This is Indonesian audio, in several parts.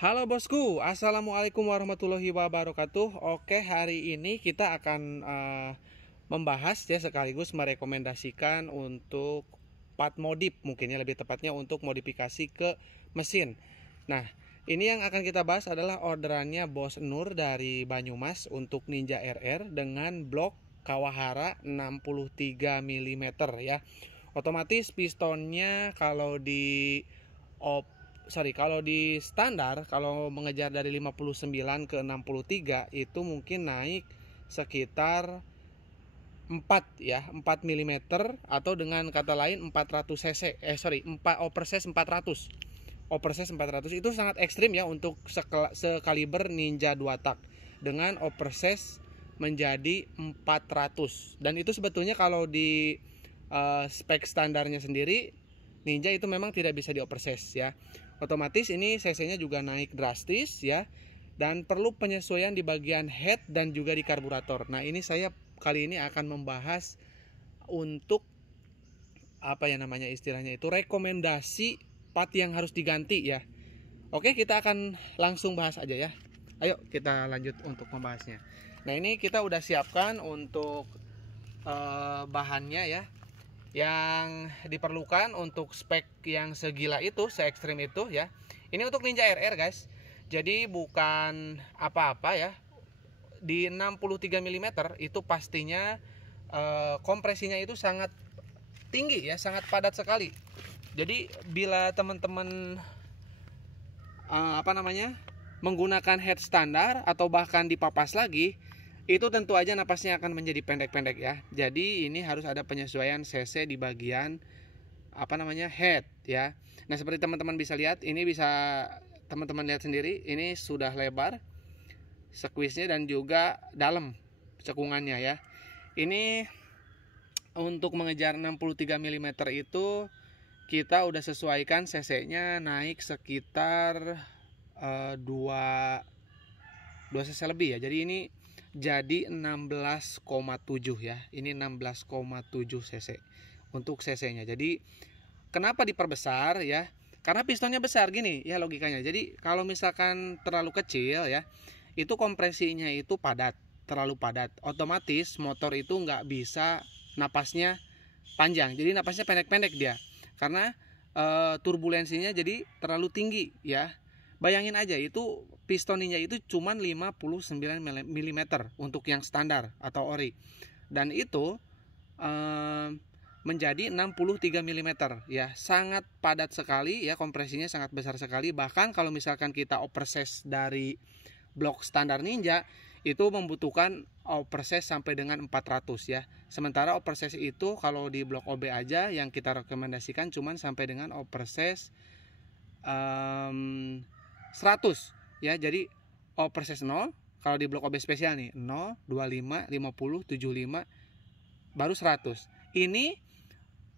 Halo bosku, assalamualaikum warahmatullahi wabarakatuh. Oke, hari ini kita akan membahas ya, sekaligus merekomendasikan untuk part modif, mungkin ya lebih tepatnya untuk modifikasi ke mesin. Nah, ini yang akan kita bahas adalah orderannya Bos Nur dari Banyumas untuk Ninja RR dengan blok Kawahara 63 mm ya. Otomatis pistonnya kalau di standar, kalau mengejar dari 59 ke 63 itu mungkin naik sekitar 4 ya, 4 mm, atau dengan kata lain 400 cc. 4 oversize 400. Oversize 400 itu sangat ekstrim ya untuk sekaliber Ninja 2 tak dengan oversize menjadi 400. Dan itu sebetulnya kalau di spek standarnya sendiri Ninja itu memang tidak bisa di oversize ya. Otomatis ini cc-nya juga naik drastis ya. Dan perlu penyesuaian di bagian head dan juga di karburator. Nah, ini saya kali ini akan membahas untuk apa ya namanya istilahnya itu, rekomendasi part yang harus diganti ya. Oke, kita akan langsung bahas aja ya. Ayo kita lanjut untuk membahasnya. Nah, ini kita udah siapkan untuk bahannya ya, yang diperlukan untuk spek yang segila itu, se ekstrim itu ya. Ini untuk Ninja RR guys. Jadi bukan apa-apa ya. Di 63 mm itu pastinya kompresinya itu sangat tinggi ya, sangat padat sekali. Jadi bila teman-teman menggunakan head standar atau bahkan dipapas lagi, itu tentu aja napasnya akan menjadi pendek-pendek ya. Jadi ini harus ada penyesuaian cc di bagian head ya. Nah, seperti teman-teman bisa lihat, ini bisa teman-teman lihat sendiri, ini sudah lebar squeeze-nya dan juga dalam cekungannya ya. Ini untuk mengejar 63 mm itu kita udah sesuaikan cc-nya naik sekitar 2 cc lebih ya. Jadi ini jadi 16,7 ya. Ini 16,7 cc untuk cc-nya. Jadi kenapa diperbesar ya? Karena pistonnya besar gini ya logikanya. Jadi kalau misalkan terlalu kecil ya, itu kompresinya itu padat, terlalu padat. Otomatis motor itu nggak bisa napasnya panjang. Jadi napasnya pendek-pendek dia. Karena turbulensinya jadi terlalu tinggi ya. Bayangin aja, itu piston Ninja itu cuman 59 mm untuk yang standar atau ori. Dan itu menjadi 63 mm ya. Sangat padat sekali ya, kompresinya sangat besar sekali. Bahkan kalau misalkan kita oversize dari blok standar Ninja, itu membutuhkan oversize sampai dengan 400 ya. Sementara oversize itu kalau di blok OB aja yang kita rekomendasikan cuman sampai dengan oversize 100 ya. Jadi oversize 0 kalau di blok OB spesial nih 0, 25, 50, 75 baru 100. Ini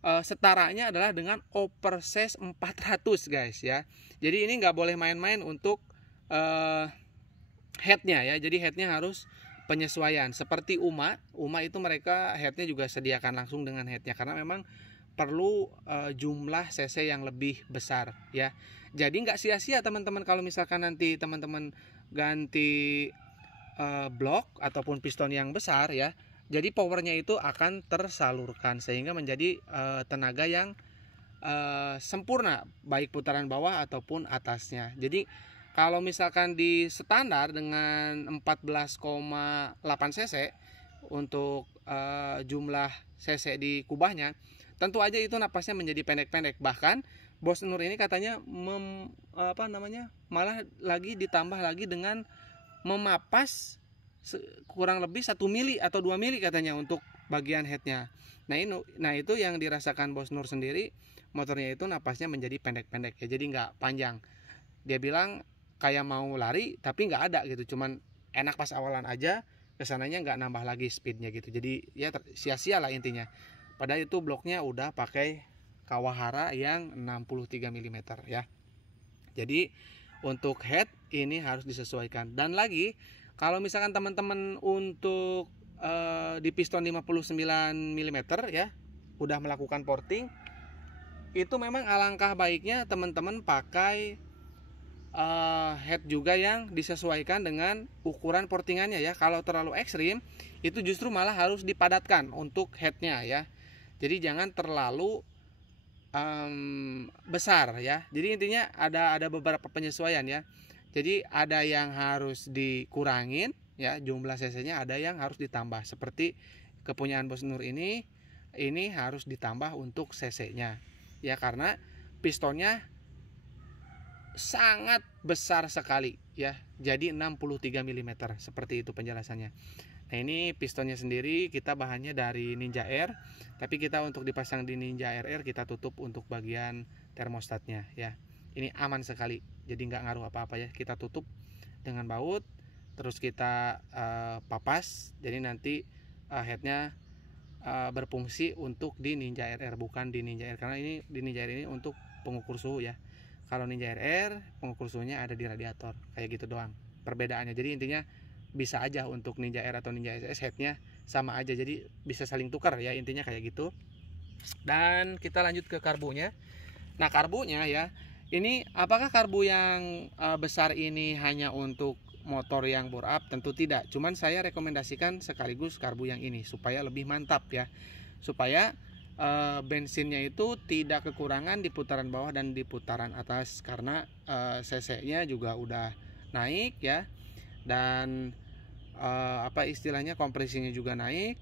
setaranya adalah dengan oversize 400 guys ya. Jadi ini nggak boleh main-main untuk headnya ya. Jadi headnya harus penyesuaian. Seperti UMA itu mereka headnya juga sediakan langsung dengan headnya, karena memang perlu jumlah cc yang lebih besar ya. Jadi nggak sia-sia teman-teman kalau misalkan nanti teman-teman ganti blok ataupun piston yang besar ya. Jadi powernya itu akan tersalurkan sehingga menjadi tenaga yang sempurna, baik putaran bawah ataupun atasnya. Jadi kalau misalkan di standar dengan 14,8 cc untuk jumlah cc di kubahnya, tentu aja itu napasnya menjadi pendek-pendek. Bahkan Bos Nur ini katanya malah lagi ditambah lagi dengan memapas kurang lebih 1 mili atau 2 mili katanya untuk bagian headnya. Nah itu yang dirasakan Bos Nur sendiri, motornya itu napasnya menjadi pendek-pendek ya, jadi nggak panjang. Dia bilang kayak mau lari tapi nggak ada gitu, cuman enak pas awalan aja, kesananya nggak nambah lagi speednya gitu. Jadi ya sia-sia lah intinya. Padahal itu bloknya udah pakai Kawahara yang 63 mm ya. Jadi untuk head ini harus disesuaikan. Dan lagi kalau misalkan teman-teman untuk di piston 59 mm ya udah melakukan porting, itu memang alangkah baiknya teman-teman pakai head juga yang disesuaikan dengan ukuran portingannya ya. Kalau terlalu ekstrim itu justru malah harus dipadatkan untuk headnya ya. Jadi jangan terlalu besar ya. Jadi intinya ada beberapa penyesuaian ya. Jadi ada yang harus dikurangin ya, jumlah cc-nya, ada yang harus ditambah. Seperti kepunyaan Bos Nur ini harus ditambah untuk cc-nya ya, karena pistonnya sangat besar sekali ya. Jadi 63 mm seperti itu penjelasannya. Nah, ini pistonnya sendiri kita bahannya dari Ninja Air, tapi kita untuk dipasang di Ninja Air kita tutup untuk bagian termostatnya ya. Ini aman sekali, jadi nggak ngaruh apa-apa ya. Kita tutup dengan baut, terus kita papas, jadi nanti headnya berfungsi untuk di Ninja Air, bukan di Ninja Air, karena ini di Ninja Air ini untuk pengukur suhu ya. Kalau Ninja Air pengukur suhunya ada di radiator, kayak gitu doang perbedaannya. Jadi intinya bisa aja untuk Ninja Air atau Ninja SS headnya sama aja, jadi bisa saling tukar ya, intinya kayak gitu. Dan kita lanjut ke karbunya. Nah, karbunya ya, ini apakah karbu yang besar ini hanya untuk motor yang bore up? Tentu tidak, cuman saya rekomendasikan sekaligus karbu yang ini supaya lebih mantap ya, supaya bensinnya itu tidak kekurangan di putaran bawah dan di putaran atas, karena cc-nya juga udah naik ya, dan apa istilahnya, kompresinya juga naik,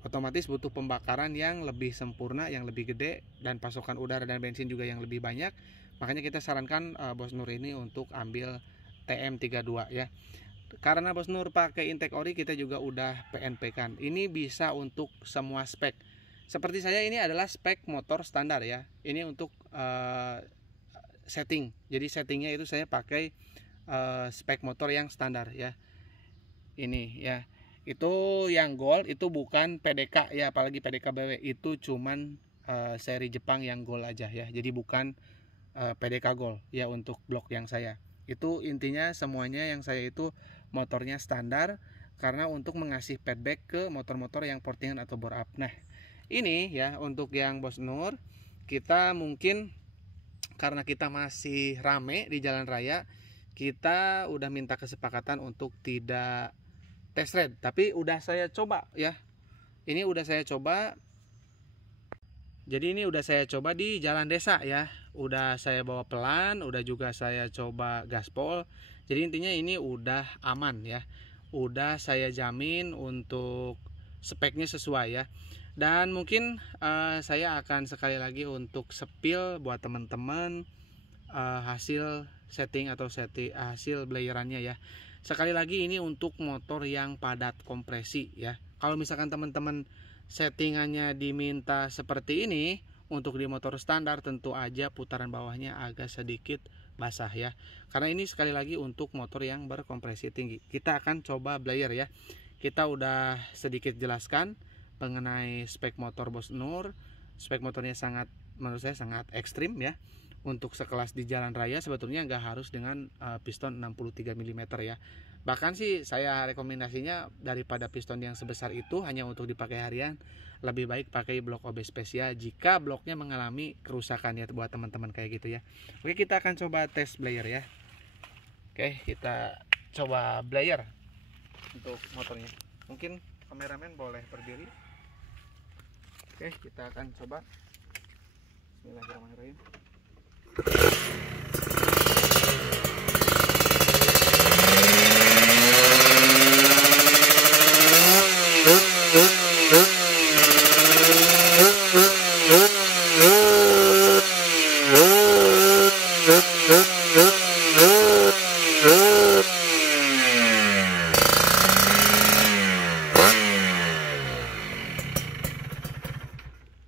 otomatis butuh pembakaran yang lebih sempurna, yang lebih gede, dan pasokan udara dan bensin juga yang lebih banyak. Makanya kita sarankan Bos Nur ini untuk ambil TM32 ya. Karena Bos Nur pakai intake ori, kita juga udah PNP kan. Ini bisa untuk semua spek. Seperti saya, ini adalah spek motor standar ya. Ini untuk setting. Jadi settingnya itu saya pakai spek motor yang standar ya. Ini ya, itu yang gold itu bukan PDK ya, apalagi PDK BW itu cuman seri Jepang yang gold aja ya, jadi bukan PDK gold ya untuk blok yang saya. Itu intinya semuanya yang saya itu motornya standar, karena untuk mengasih feedback ke motor-motor yang portingan atau bore up. Nah, ini ya untuk yang Bos Nur, kita mungkin karena kita masih rame di jalan raya, kita udah minta kesepakatan untuk tidak test ride, tapi udah saya coba ya. Ini udah saya coba. Jadi ini udah saya coba di jalan desa ya. Udah saya bawa pelan, udah juga saya coba gaspol. Jadi intinya ini udah aman ya. Udah saya jamin untuk speknya sesuai ya. Dan mungkin saya akan sekali lagi untuk spill buat teman-teman hasil setting atau hasil blayerannya ya. Sekali lagi, ini untuk motor yang padat kompresi ya. Kalau misalkan teman-teman settingannya diminta seperti ini untuk di motor standar, tentu aja putaran bawahnya agak sedikit basah ya. Karena ini sekali lagi untuk motor yang berkompresi tinggi. Kita akan coba blayer ya. Kita udah sedikit jelaskan mengenai spek motor Bos Nur. Spek motornya menurut saya sangat ekstrim ya. Untuk sekelas di jalan raya sebetulnya nggak harus dengan piston 63 mm ya. Bahkan sih saya rekomendasinya daripada piston yang sebesar itu hanya untuk dipakai harian, lebih baik pakai blok OB spesial jika bloknya mengalami kerusakan ya, buat teman-teman kayak gitu ya. Oke, kita akan coba tes blayer ya. Oke, kita coba blayer untuk motornya. Mungkin kameramen boleh berdiri. Oke, kita akan coba. Bismillahirrahmanirrahim.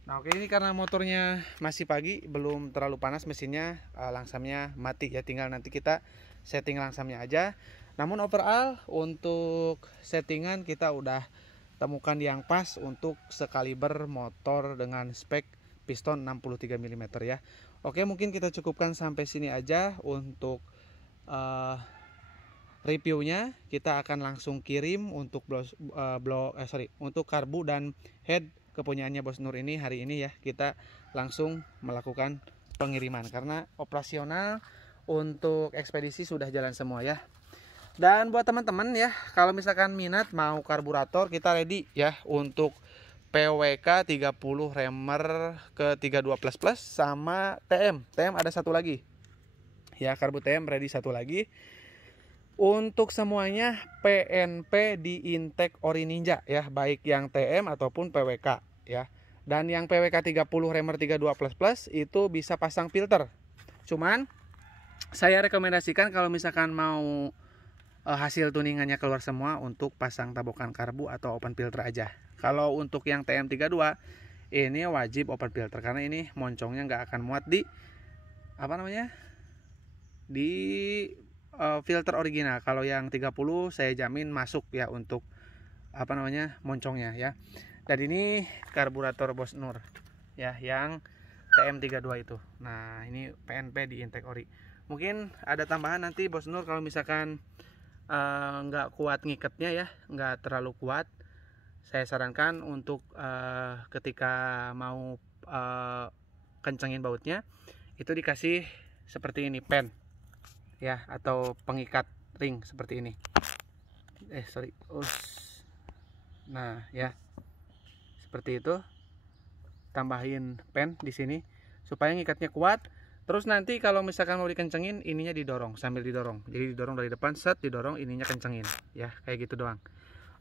Nah, oke, ini karena motornya masih pagi, belum terlalu panas mesinnya, langsamnya mati ya, tinggal nanti kita setting langsamnya aja. Namun overall untuk settingan kita udah temukan yang pas untuk sekaliber motor dengan spek piston 63 mm ya. Oke, mungkin kita cukupkan sampai sini aja untuk reviewnya. Kita akan langsung kirim untuk untuk karbu dan head kepunyaannya Bos Nur ini hari ini ya. Kita langsung melakukan pengiriman karena operasional untuk ekspedisi sudah jalan semua ya. Dan buat teman-teman ya, kalau misalkan minat mau karburator, kita ready ya untuk PWK 30 Remer ke 32++ sama TM. TM ada satu lagi. Ya, karbu TM ready satu lagi. Untuk semuanya PNP di Intake Ori Ninja ya, baik yang TM ataupun PWK ya. Dan yang PWK 30 Remer 32++ itu bisa pasang filter. Cuman saya rekomendasikan kalau misalkan mau hasil tuningannya keluar semua, untuk pasang tabokan karbu atau open filter aja. Kalau untuk yang TM32 ini wajib open filter karena ini moncongnya nggak akan muat di di filter original. Kalau yang 30 saya jamin masuk ya untuk moncongnya ya. Dan ini karburator Bos Nur ya, yang TM32 itu. Nah, ini PNP di Intake Ori. Mungkin ada tambahan nanti Bos Nur kalau misalkan nggak kuat ngikatnya ya, nggak terlalu kuat, saya sarankan untuk ketika mau kencengin bautnya itu dikasih seperti ini, pen ya, atau pengikat ring seperti ini. Nah ya, seperti itu. Tambahin pen di sini supaya ngikatnya kuat. Terus nanti kalau misalkan mau dikencengin, ininya didorong, sambil didorong. Jadi didorong dari depan, set didorong, ininya kencengin ya, kayak gitu doang.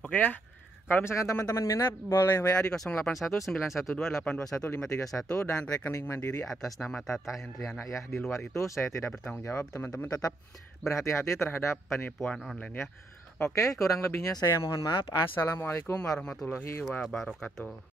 Oke ya. Kalau misalkan teman-teman minat, boleh WA di 081912821531 dan rekening mandiri atas nama Tata Hendriana ya. Di luar itu saya tidak bertanggung jawab. Teman-teman tetap berhati-hati terhadap penipuan online ya. Oke, kurang lebihnya saya mohon maaf. Assalamualaikum warahmatullahi wabarakatuh.